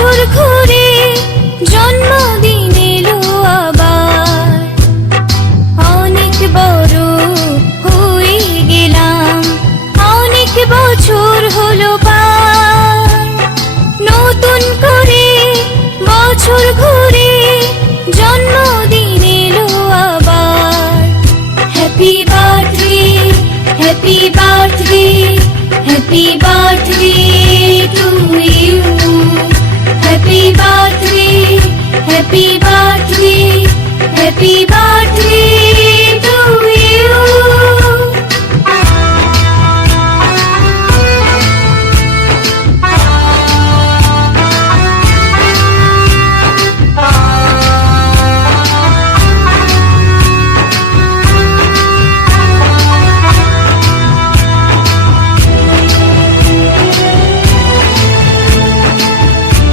বছর ঘুরে জন্মদিন এলো আবার, অনেক বড় হয়ে গেলাম, অনেক বছর হলো পার। নতুন করে বছর ঘুরে জন্মদিন এলো আবার। Happy birthday, happy birthday, happy birthday to you. Happy birthday, happy birthday, happy birthday.